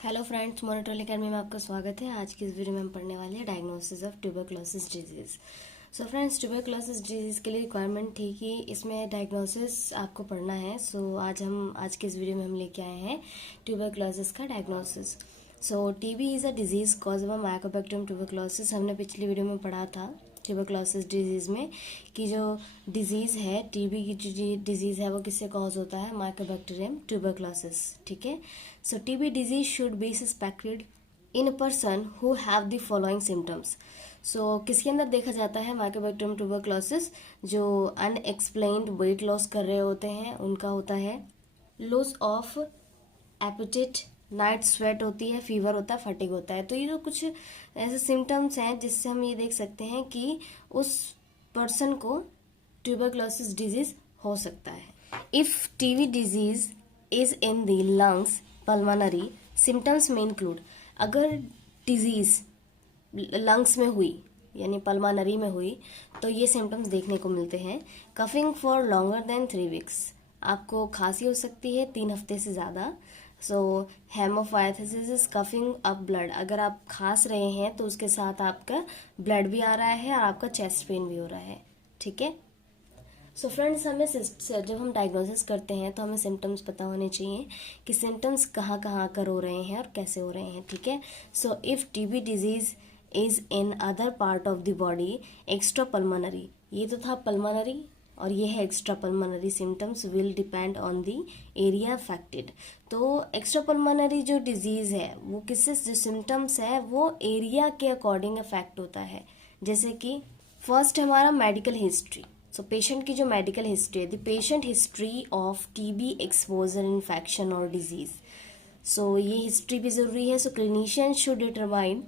Hello friends, monitoring academy में आपका स्वागत है। आज की इस वीडियो में हम पढ़ने वाले हैं diagnosis of tuberculosis disease. So friends, tuberculosis disease के लिए रिक्वायरमेंट थी कि इसमें डायग्नोसिस आपको पढ़ना है। आज के इस वीडियो में हम लेके आए हैं ट्यूबरक्लोसिस का diagnosis. So TB is a disease cause of Mycobacterium tuberculosis. हमने पिछली वीडियो में पढ़ा था ट्यूबरक्लोसिस डिजीज में कि जो डिजीज़ है, टीबी की जो डिजीज़ है वो किससे कॉज होता है? Mycobacterium tuberculosis. ठीक है। So TB disease should be suspected in a person who have the following symptoms. So किसके अंदर देखा जाता है माइकोबैक्टीरियम ट्यूबरक्लोसिस? जो अनएक्सप्लेन्ड वेट लॉस कर रहे होते हैं उनका होता है, loss of appetite, night sweat होती है, फीवर होता है, फटीग होता है। तो ये जो कुछ ऐसे सिम्टम्स हैं जिससे हम ये देख सकते हैं कि उस पर्सन को ट्यूबरक्लोसिस डिजीज हो सकता है। If TB disease is in the lungs pulmonary symptoms में इंक्लूड, अगर डिजीज लंग्स में हुई यानी पल्मोनरी में हुई तो ये सिम्टम्स देखने को मिलते हैं। Coughing for longer than 3 weeks, आपको खांसी हो सकती है 3 हफ्ते से ज़्यादा। सो हेमोफाइथिस इज कफिंग अप ब्लड, अगर आप खांस रहे हैं तो उसके साथ आपका ब्लड भी आ रहा है और आपका चेस्ट पेन भी हो रहा है। ठीक है। सो फ्रेंड्स, हमें जब हम डायग्नोसिस करते हैं तो हमें सिम्टम्स पता होने चाहिए कि सिम्टम्स कहाँ कहाँ कर हो रहे हैं और कैसे हो रहे हैं। ठीक है। So if TB disease is in other part of the body extra pulmonary, ये तो था पल्मोनरी और ये है extra pulmonary, symptoms will depend on the area affected. तो एक्स्ट्रा पल्मोनरी जो डिजीज़ है वो किससे, जो सिम्टम्स है वो एरिया के अकॉर्डिंग अफेक्ट होता है। जैसे कि फर्स्ट हमारा मेडिकल हिस्ट्री। सो पेशेंट की जो मेडिकल हिस्ट्री है, the patient history of TB exposure infection और डिजीज। सो ये हिस्ट्री भी ज़रूरी है। सो क्लिनिशियन शुड डिटरमाइन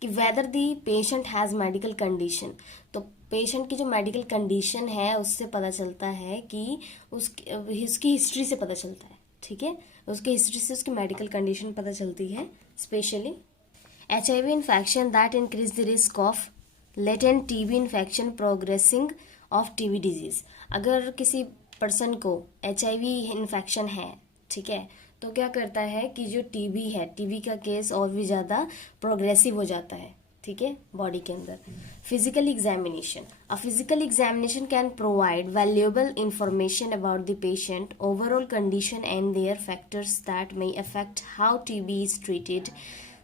कि weather the patient has medical condition. तो पेशेंट की जो मेडिकल कंडीशन है उससे पता चलता है कि उसकी हिस्ट्री से पता चलता है। ठीक है। उसकी हिस्ट्री से उसकी मेडिकल कंडीशन पता चलती है। Specially HIV infection that increase the risk of latent TB infection progressing of TB disease. अगर किसी पर्सन को HIV इन्फेक्शन है, ठीक है, तो क्या करता है कि जो टीबी है, टीबी का केस और भी ज़्यादा प्रोग्रेसिव हो जाता है। ठीक है, बॉडी के अंदर। Physical examination, a physical examination can provide valuable information about the patient overall condition and there factors that may affect how TB is treated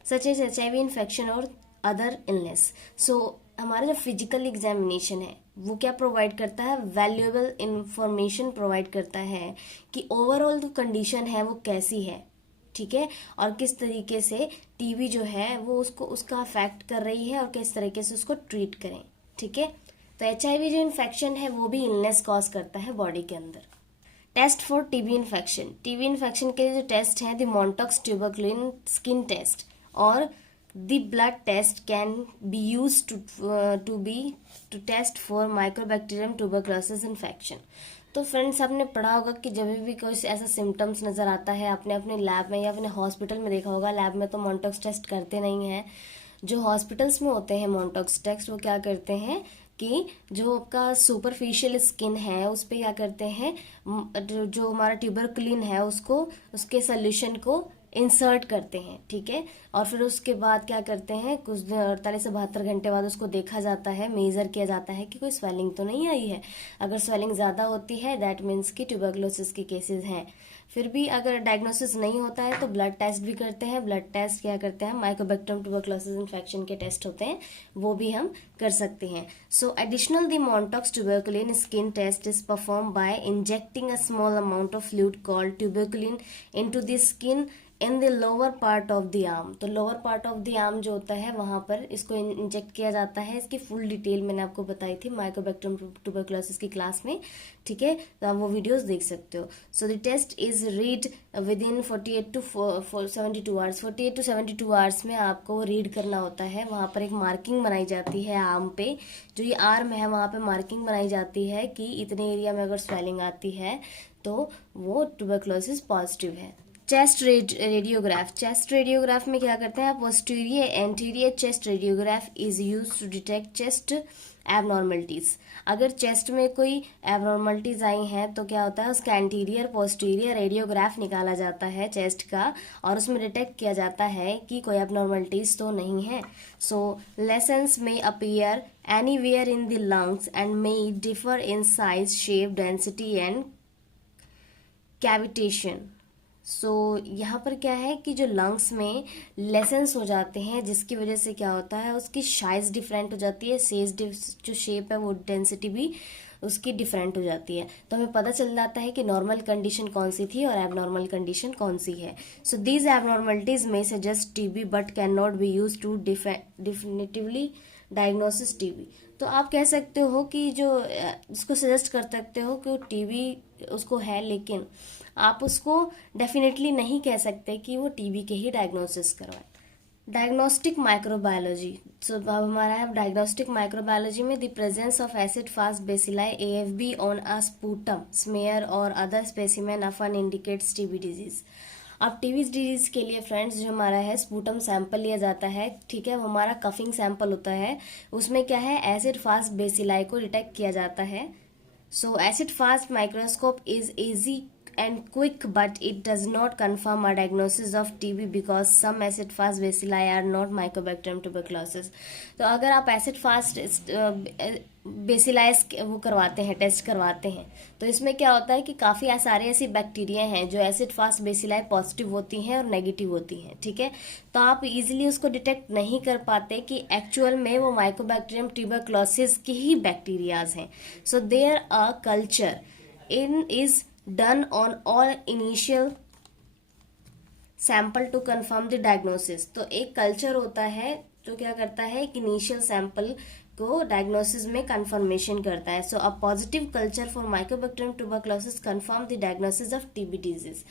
such as HIV infection और अदर इलनेस। सो हमारा जो physical examination है वो क्या provide करता है? Valuable information provide करता है कि ओवरऑल जो कंडीशन है वो कैसी है। ठीक है। और किस तरीके से टीबी जो है वो उसका अफेक्ट कर रही है और किस तरीके से उसको ट्रीट करें। ठीक है। तो HIV जो इन्फेक्शन है वो भी इलनेस कॉज करता है बॉडी के अंदर। Test for TB infection, TB infection के जो टेस्ट हैं, the Mantoux tuberculin skin test और the blood test can be used to test for mycobacterium tuberculosis infection। तो फ्रेंड्स, आपने पढ़ा होगा कि जब भी कोई ऐसा सिम्टम्स नज़र आता है, आपने अपने लैब में या अपने हॉस्पिटल में देखा होगा, लैब में तो मॉन्टॉक्स टेस्ट करते नहीं हैं। जो हॉस्पिटल्स में होते हैं मॉन्टॉक्स टेस्ट, वो क्या करते हैं कि जो आपका सुपरफिशियल स्किन है उस पर क्या करते हैं, जो हमारा ट्यूबरक्लिन है उसको, उसके सोल्यूशन को इंसर्ट करते हैं। ठीक है। और फिर उसके बाद क्या करते हैं, कुछ 48 से 72 घंटे बाद उसको देखा जाता है, मेजर किया जाता है कि कोई स्वेलिंग तो नहीं आई है। अगर स्वेलिंग ज़्यादा होती है दैट मीन्स कि ट्यूबरक्लोसिस के केसेस हैं। फिर भी अगर डायग्नोसिस नहीं होता है तो ब्लड टेस्ट भी करते हैं। ब्लड टेस्ट क्या करते हैं, माइकोबैक्टीरियम ट्यूबरक्लोसिस इन्फेक्शन के टेस्ट होते हैं, वो भी हम कर सकते हैं। So additional the Mantoux tuberculin skin test is perform by injecting a small amount of fluid called tuberculin into the skin in the lower part of the arm. तो lower part of the arm जो होता है वहां पर इसको inject किया जाता है। इसकी फुल डिटेल मैंने आपको बताई थी माइकोबैक्टीरियम ट्यूबरक्लोसिस की क्लास में। ठीक है, तो आप वो वीडियोस देख सकते हो। So the test is read within 48 to 72 hours. 48 to 72 hours में आपको रीड करना होता है। वहां पर एक मार्किंग बनाई जाती है आर्म पे, जो ये आर्म है वहां पे मार्किंग बनाई जाती है कि इतने एरिया में अगर स्वेलिंग आती है तो वो ट्यूबरक्लोसिस पॉजिटिव है। चेस्ट रेडियोग्राफ, चेस्ट रेडियोग्राफ में क्या करते हैं, posterior anterior chest radiograph is use to detect chest abnormalities. अगर चेस्ट में कोई एबनॉर्मलिटीज़ आई हैं तो क्या होता है, उसका एंटीरियर पोस्टीरियर रेडियोग्राफ निकाला जाता है चेस्ट का, और उसमें डिटेक्ट किया जाता है कि कोई एबनॉर्मलिटीज़ तो नहीं है। So lesions may appear anywhere in the lungs and may differ in size, shape, density and cavitation. सो यहाँ पर क्या है कि जो लंग्स में लेसेंस हो जाते हैं, जिसकी वजह से क्या होता है, उसकी साइज डिफरेंट हो जाती है, जो शेप है वो डेंसिटी भी उसकी डिफरेंट हो जाती है। तो हमें पता चल जाता है कि नॉर्मल कंडीशन कौन सी थी और एबनॉर्मल कंडीशन कौन सी है। So these abnormalities may suggest TB but can not be use to definitively diagnosis TB. तो आप कह सकते हो कि जो इसको सजेस्ट कर सकते हो कि टीबी उसको है, लेकिन आप उसको डेफिनेटली नहीं कह सकते कि वो टीबी के ही डायग्नोसिस करवाए। Diagnostic microbiology. सो अब हमारा है डायग्नोस्टिक माइक्रोबायोलॉजी में the presence of acid fast bacilli AFB on a sputum smear और other specimen often indicates TB disease. अब टीबी डिजीज के लिए फ्रेंड्स जो हमारा है स्पूटम सैंपल लिया जाता है, ठीक है, वो हमारा कफिंग सैंपल होता है। उसमें क्या है, एसिड फास्ट बेसिलाई को डिटेक्ट किया जाता है। सो acid fast microscope is easy and quick, but it does not confirm a diagnosis of TB because some acid fast bacilli are not Mycobacterium tuberculosis। तो अगर आप एसिड फास्ट बेसिलाइस वो करवाते हैं, टेस्ट करवाते हैं, तो इसमें क्या होता है कि काफ़ी सारे ऐसी बैक्टीरिया हैं जो एसिड फास्ट बेसिलाई पॉजिटिव होती हैं और नेगेटिव होती हैं, ठीक है। तो आप इजीली उसको डिटेक्ट नहीं कर पाते कि एक्चुअल में वो माइकोबैक्टीरियम ट्यूबरक्लोसिस की ही बैक्टीरियाज हैं। So there a culture in is done on all initial sample to confirm the diagnosis। तो एक कल्चर होता है जो क्या करता है, एक इनिशियल सैंपल को डायग्नोसिस में कंफर्मेशन करता है। So a positive culture for Mycobacterium tuberculosis confirm the diagnosis of TB disease.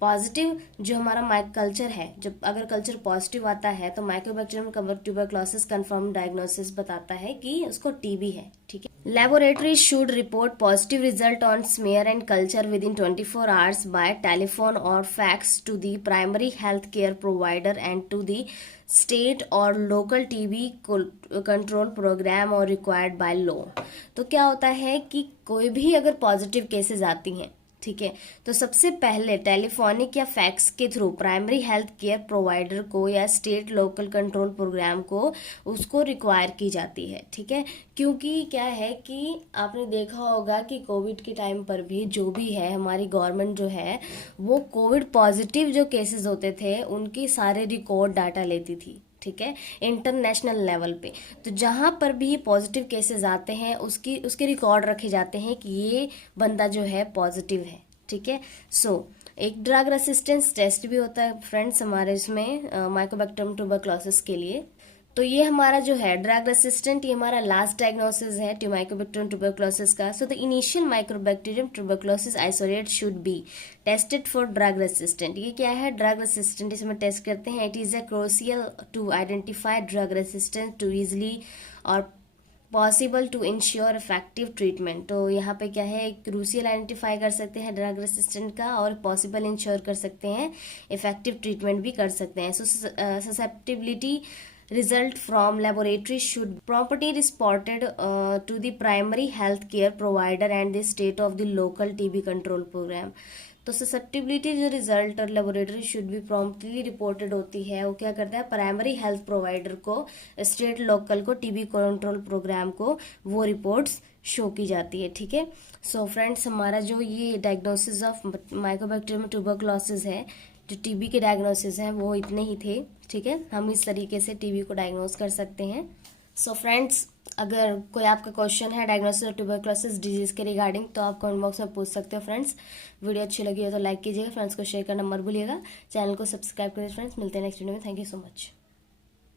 Positive जो हमारा कल्चर है, जब अगर कल्चर पॉजिटिव आता है तो माइकोबैक्टीरियम ट्यूबरक्लोसिस कंफर्म डायग्नोसिस बताता है कि उसको टीबी है, ठीक है। Laboratories should report positive result on smear and culture within 24 hours by telephone or fax to the primary health care provider and to the state or local TB control program or required by law। तो क्या होता है कि कोई भी अगर positive cases आती हैं, ठीक है, तो सबसे पहले टेलीफोनिक या फैक्स के through primary health care provider को या स्टेट लोकल कंट्रोल प्रोग्राम को उसको रिक्वायर की जाती है, ठीक है। क्योंकि क्या है कि आपने देखा होगा कि कोविड के टाइम पर भी जो भी है हमारी गवर्नमेंट जो है वो कोविड पॉजिटिव जो केसेस होते थे उनकी सारे रिकॉर्ड डाटा लेती थी, ठीक है, इंटरनेशनल लेवल पे। तो जहाँ पर भी पॉजिटिव केसेस आते हैं उसके रिकॉर्ड रखे जाते हैं कि ये बंदा जो है पॉजिटिव है, ठीक है। सो एक ड्रग रेसिस्टेंस टेस्ट भी होता है फ्रेंड्स हमारे इसमें माइकोबैक्टीरियम ट्यूबरक्लोसिस के लिए। तो ये हमारा जो है ड्रग रेसिस्टेंट, ये हमारा लास्ट डायग्नोसिस है माइकोबैक्टीरियम ट्यूबरक्लोसिस का। So the initial Mycobacterium tuberculosis isolate should be tested for drug resistant. ये क्या है, ड्रग रेसिस्टेंट, इसमें टेस्ट करते हैं। It is a crucial to identify drug resistant to easily और possible to ensure effective treatment. तो यहाँ पे क्या है, क्रूशियल आइडेंटिफाई कर सकते हैं ड्रग रेसिस्टेंट का और पॉसिबल इंश्योर कर सकते हैं, इफेक्टिव ट्रीटमेंट भी कर सकते हैं। सो susceptibility result from laboratory should promptly reported to the primary health care provider and the state of the local TB control program। तो ससेप्टिबिलिटी जो रिजल्ट और लेबोरेटरी शुड भी प्रॉम्प्टली रिपोर्टेड होती है, वो क्या करता है, प्राइमरी हेल्थ प्रोवाइडर को, स्टेट लोकल को, टीबी कंट्रोल प्रोग्राम को वो रिपोर्ट्स शो की जाती है, ठीक है। सो फ्रेंड्स हमारा जो ये डायग्नोसिस ऑफ माइकोबैक्टीरियम ट्यूबरक्लोसिस है, जो टीबी के डायग्नोसिस हैं वो इतने ही थे, ठीक है। हम इस तरीके से टीबी को डायग्नोस कर सकते हैं। सो फ्रेंड्स अगर कोई आपका क्वेश्चन है डायग्नोसिस ऑफ ट्यूबरक्लोसिस डिजीज के रिगार्डिंग तो आप कमेंट बॉक्स में पूछ सकते हो फ्रेंड्स। वीडियो अच्छी लगी हो तो लाइक कीजिएगा, फ्रेंड्स को शेयर करना मत भूलिएगा, चैनल को सब्सक्राइब करिए फ्रेंड्स। मिलते हैं नेक्स्ट वीडियो में। Thank you so much.